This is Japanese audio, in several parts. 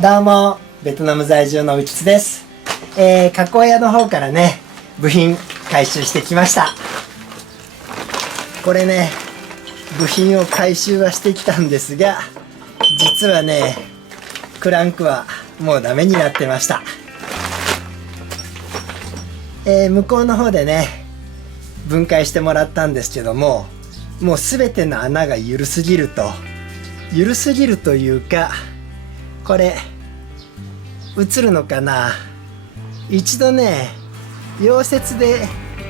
どうも、ベトナム在住のうきつです。加工屋の方からね、部品回収してきました。これね、部品を回収はしてきたんですが、実はね、クランクはもうダメになってました。向こうの方でね、分解してもらったんですけども、もう全ての穴が緩すぎるというか、これ映るのかな、一度ね溶接で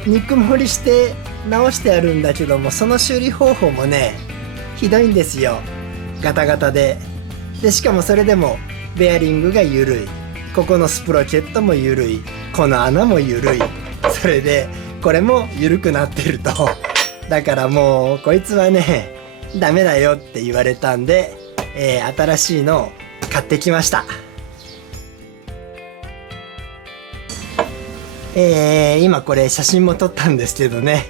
肉盛りして直してあるんだけども、その修理方法もねひどいんですよ。ガタガタでしかもそれでもベアリングが緩い、ここのスプロケットも緩い、この穴も緩い、それでこれも緩くなってると、だからもうこいつはねダメだよって言われたんで、新しいのを買ってきました。今これ写真も撮ったんですけどね、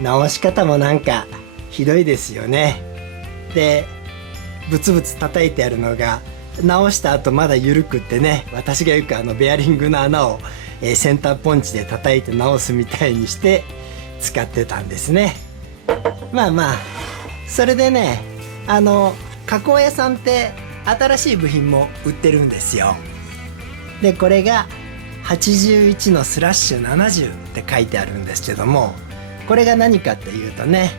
直し方もなんかひどいですよね。でブツブツ叩いてあるのが直した後まだ緩くってね、私がよくベアリングの穴を、センターポンチで叩いて直すみたいにして使ってたんですね。まあそれでね、加工屋さんって新しい部品も売ってるんですよ。でこれが81のスラッシュ70って書いてあるんですけども、これが何かっていうとね、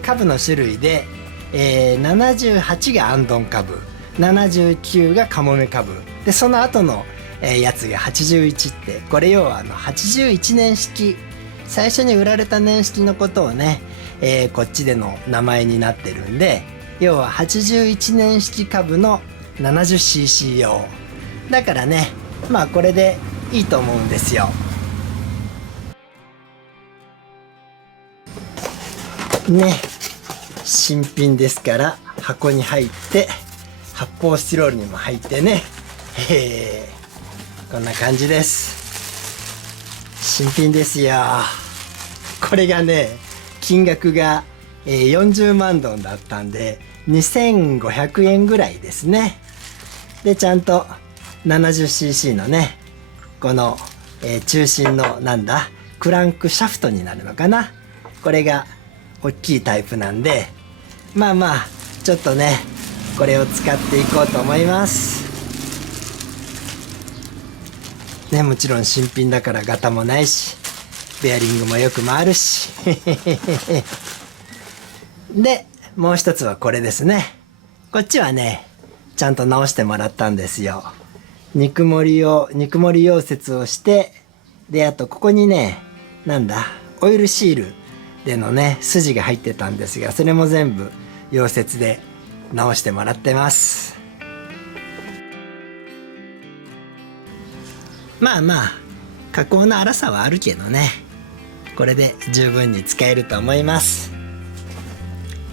カブの種類で、78がアンドンカブ、79がカモメカブで、その後の、やつが81って、これ要は81年式、最初に売られた年式のことをね、こっちでの名前になってるんで、要は81年式株の 70cc 用だからね、まあこれでいいと思うんですよね。新品ですから箱に入って、発泡スチロールにも入ってね、こんな感じです。新品ですよ。これがね金額が40万ドンだったんで2500円ぐらいですね。でちゃんと 70cc のね、この、中心のクランクシャフトになるのかな、これが大きいタイプなんで、まあちょっとねこれを使っていこうと思いますね。もちろん新品だからガタもないし、ベアリングもよく回るしでもう一つはこれですね。こっちはねちゃんと直してもらったんですよ。肉盛り溶接をして、であとここにねオイルシールでのね筋が入ってたんですが、それも全部溶接で直してもらってます。まあ加工の粗さはあるけどね、これで十分に使えると思います。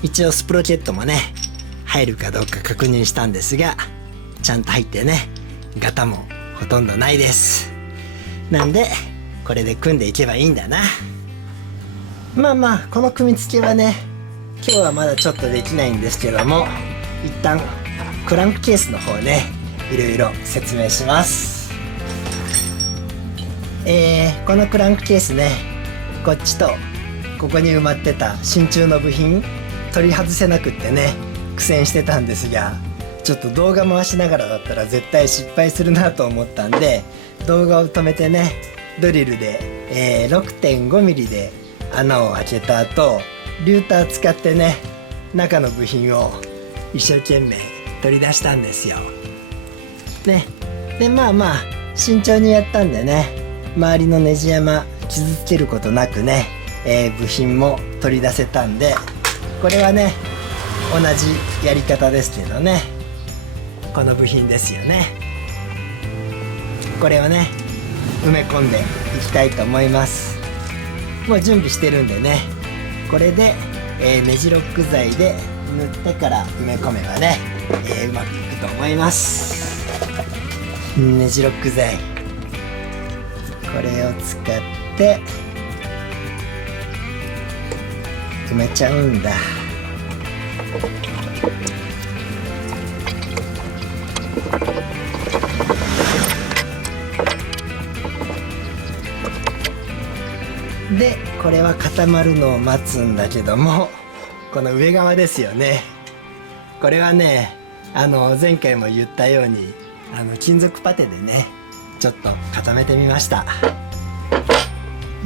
一応スプロケットもね入るかどうか確認したんですが、ちゃんと入ってね、ガタもほとんどないです。なんでこれで組んでいけばいいんだな。まあこの組み付けはね今日はまだちょっとできないんですけども、一旦クランクケースの方ねいろいろ説明します。このクランクケースね、こっちとここに埋まってた真鍮の部品取り外せなくってね苦戦してたんですが、ちょっと動画回しながらだったら絶対失敗するなと思ったんで、動画を止めてねドリルで、6.5 ミリで穴を開けた後、リューター使ってね中の部品を一生懸命取り出したんですよね。でまあ慎重にやったんでね、周りのネジ山傷つけることなくね、部品も取り出せたんで、これはね同じやり方ですけどね、この部品ですよね。これをね埋め込んでいきたいと思います。もう準備してるんでね、これで、ネジロック剤で塗ってから埋め込めばね、うまくいくと思います。ネジロック剤、これを使って埋めちゃうんだ。でこれは固まるのを待つんだけども、この上側ですよね。これはね前回も言ったように金属パテでねちょっと固めてみました。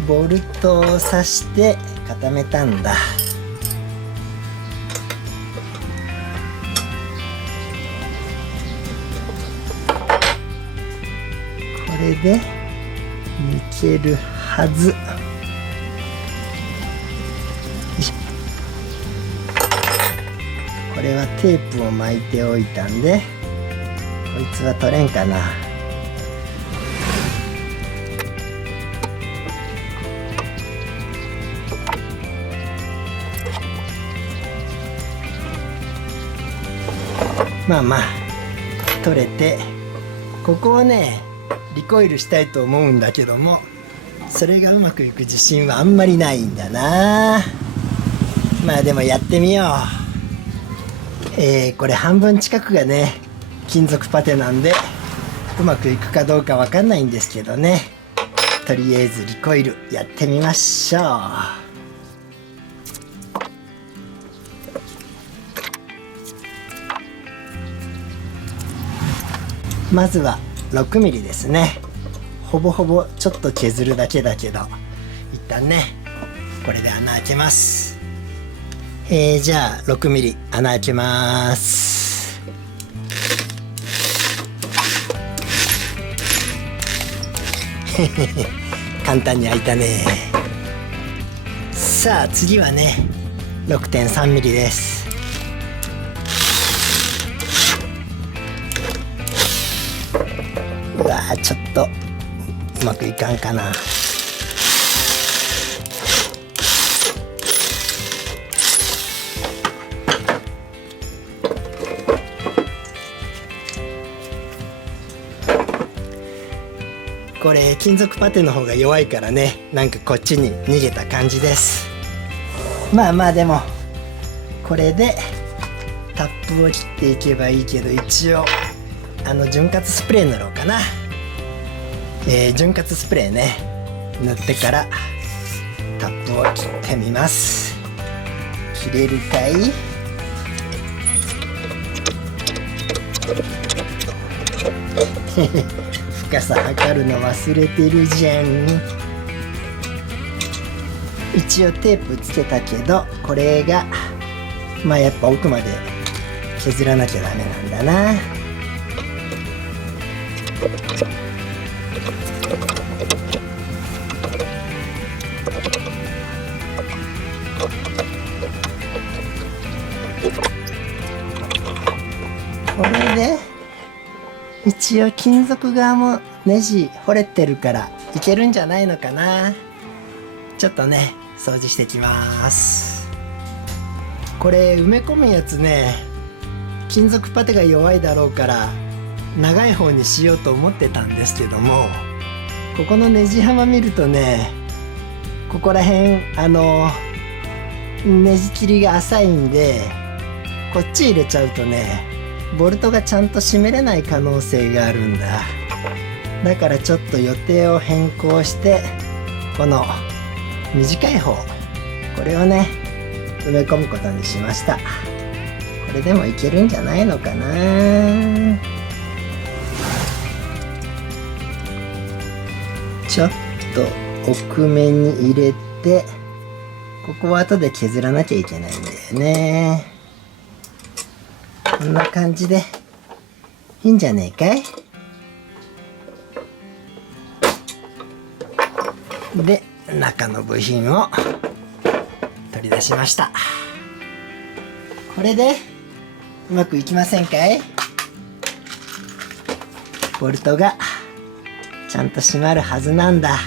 ボルトを刺して固めたんだ。これで抜けるはず。これはテープを巻いておいたんで、こいつは取れんかな。まあまあ取れて、ここをねリコイルしたいと思うんだけども、それがうまくいく自信はあんまりないんだな。まあでもやってみよう。これ半分近くがね金属パテなんでうまくいくかどうかわかんないんですけどね、とりあえずリコイルやってみましょう。まずは6ミリですね。ほぼほぼちょっと削るだけだけど、一旦ねこれで穴開けます。じゃあ6ミリ穴開けます。簡単に開いたね。さあ次はね 6.3 ミリです。うわーちょっとうまくいかんかな。これ金属パテの方が弱いからね、なんかこっちに逃げた感じです。まあまあでもこれでタップを切っていけばいいけど、一応潤滑スプレー塗ろうかな。潤滑スプレーね塗ってからタップを切ってみます。切れるかい？深さ測るの忘れてるじゃん。一応テープつけたけど、これがまあやっぱ奥まで削らなきゃダメなんだな。これで一応金属側もネジ掘れてるからいけるんじゃないのかな。ちょっとね掃除してきます。これ埋め込むやつね、金属パテが弱いだろうから長い方にしようと思ってたんですけども、ここのネジ幅見るとね、ここら辺ネジ切りが浅いんで、こっち入れちゃうとねボルトがちゃんと締めれない可能性があるんだ。だからちょっと予定を変更して、この短い方、これをね埋め込むことにしました。これでもいけるんじゃないのかな。ちょっと奥目に入れて、ここは後で削らなきゃいけないんだよね。こんな感じでいいんじゃねえかい。で中の部品を取り出しました。これでうまくいきませんかい。ボルトがちゃんと閉まるはずなんだ。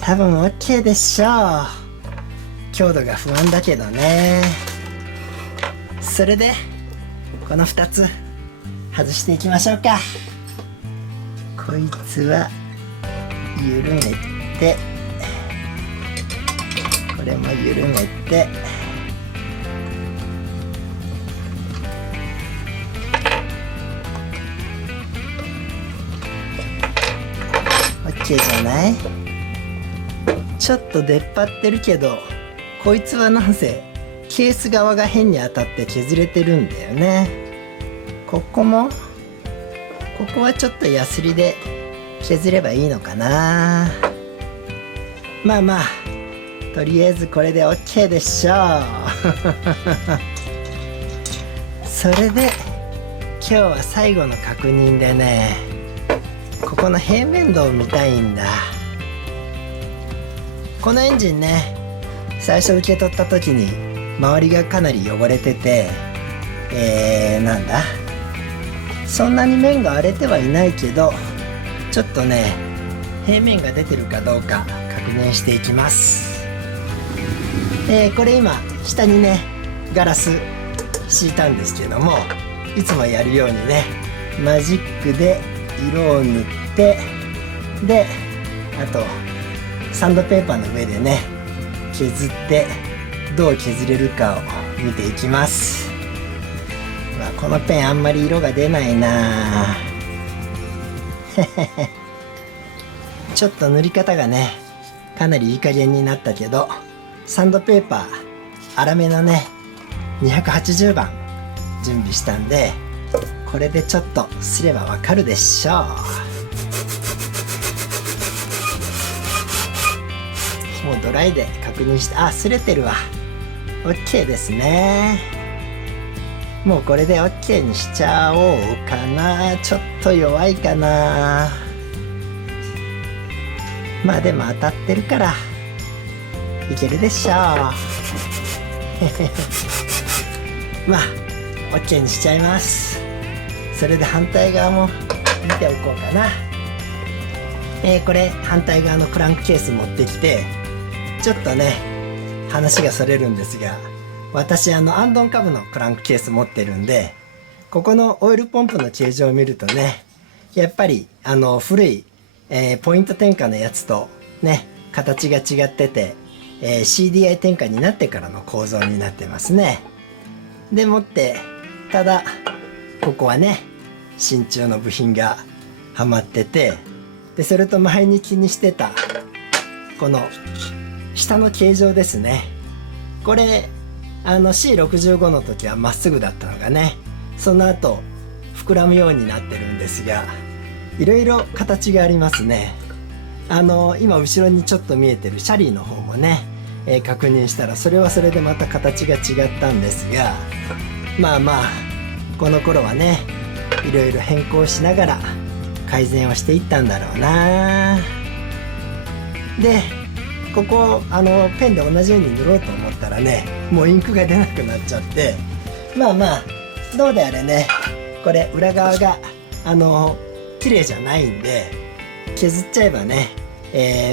多分 OK でしょう。強度が不安だけどね。それでこの2つ外していきましょうか。こいつは緩めて、これも緩めて、OK じゃない？ちょっと出っ張ってるけど、こいつはなんせケース側が変に当たって削れてるんだよね。ここも、ここはちょっとヤスリで削ればいいのかな。まあまあ、とりあえずこれで OK でしょう。それで今日は最後の確認でね、ここの平面図を見たいんだ。このエンジンね、最初受け取った時に周りがかなり汚れてて、なんだ、そんなに面が荒れてはいないけど、ちょっとね平面が出てるかどうか確認していきます。これ今下にねガラス敷いたんですけども、いつもやるようにねマジックで色を塗って、であとサンドペーパーの上でね削ってどう削れるかを見ていきます。このペンあんまり色が出ないな。ちょっと塗り方がねかなりいい加減になったけど、サンドペーパー粗めのね280番準備したんで、これでちょっとすればわかるでしょう。もうドライで確認して、あ、擦れてるわ。 OK ですね。もうこれで OK にしちゃおうかな。ちょっと弱いかな。まあでも当たってるからいけるでしょう。まあ OK にしちゃいます。それで反対側も見ておこうかな。これ反対側のクランクケース持ってきて、ちょっとね話がそれるんですが、私アンドン株のクランクケース持ってるんで、ここのオイルポンプの形状を見るとね、やっぱり古い、ポイント転換のやつとね形が違ってて、CDI 転換になってからの構造になってますね。でもってただここはね真鍮の部品がはまってて、でそれと前に気にしてたこの下の形状ですね。これC65 の時はまっすぐだったのがね、その後膨らむようになってるんですが、いろいろ形がありますね。今後ろにちょっと見えてるシャリーの方もね、確認したらそれはそれでまた形が違ったんですが、まあまあこの頃はねいろいろ変更しながら改善をしていったんだろうな。でここペンで同じように塗ろうと思ったらね、もうインクが出なくなっちゃって、まあまあどうであれね、これ裏側が綺麗じゃないんで削っちゃえばね、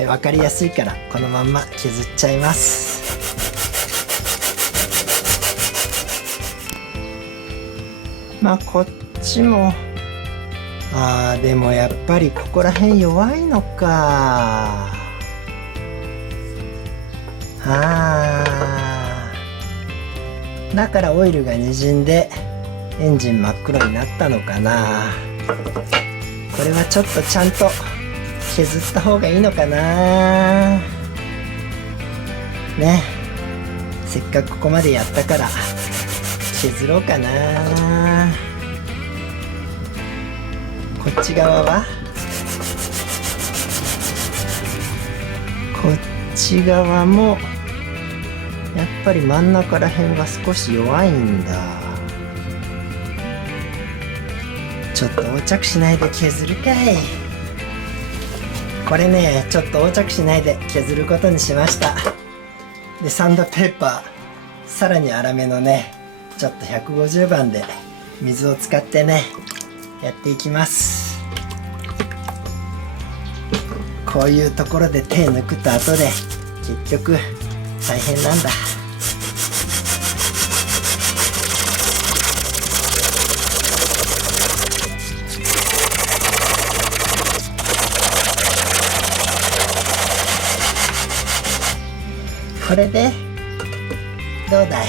分かりやすいからこのまんま削っちゃいます。まあこっちもでもやっぱりここら辺弱いのか。だからオイルがにじんでエンジン真っ黒になったのかな。これはちょっとちゃんと削った方がいいのかなね。せっかくここまでやったから削ろうかな。こっち側はこっち側もやっぱり真ん中ら辺が少し弱いんだ。ちょっと横着しないで削るかい。これねちょっと横着しないで削ることにしました。でサンドペーパーさらに粗めのねちょっと150番で水を使ってねやっていきます。こういうところで手抜くと後で結局大変なんだ。これでどうだい。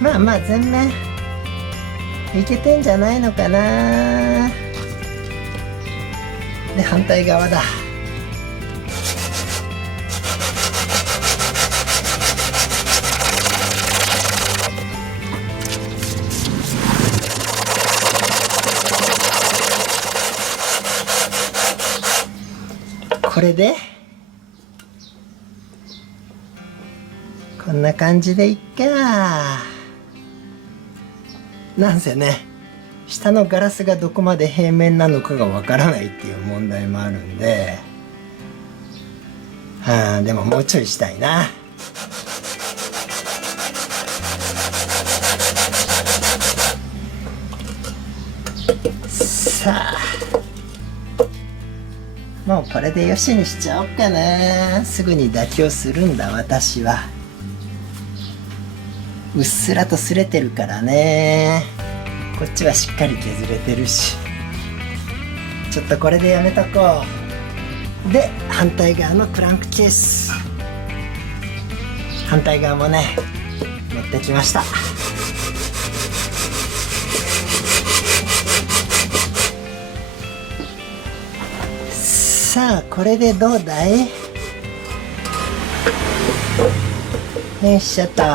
まあまあ全面いけてんじゃないのかな。で反対側だ。これでこんな感じでいっか。なんせね、下のガラスがどこまで平面なのかがわからないっていう問題もあるんで、でももうちょいしたいな。さあ、もうこれでよしにしちゃおうかな。すぐに妥協するんだ私は。うっすらと擦れてるからね。こっちはしっかり削れてるし。ちょっとこれでやめとこう。で反対側のクランクケース、反対側もね持ってきました。さあこれでどうだい？よいしょと。こ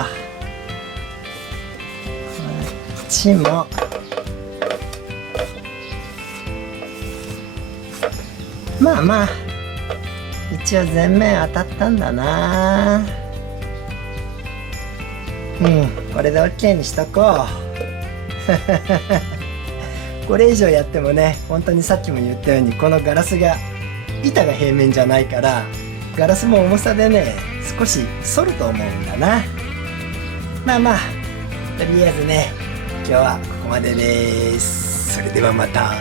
っちもまあまあ一応全面当たったんだな。これで OK にしとこうこれ以上やってもね、本当にさっきも言ったようにこのガラスが板が平面じゃないから、ガラスも重さでね少し反ると思うんだな。まあまあとりあえずね今日はここまでです。それではまた。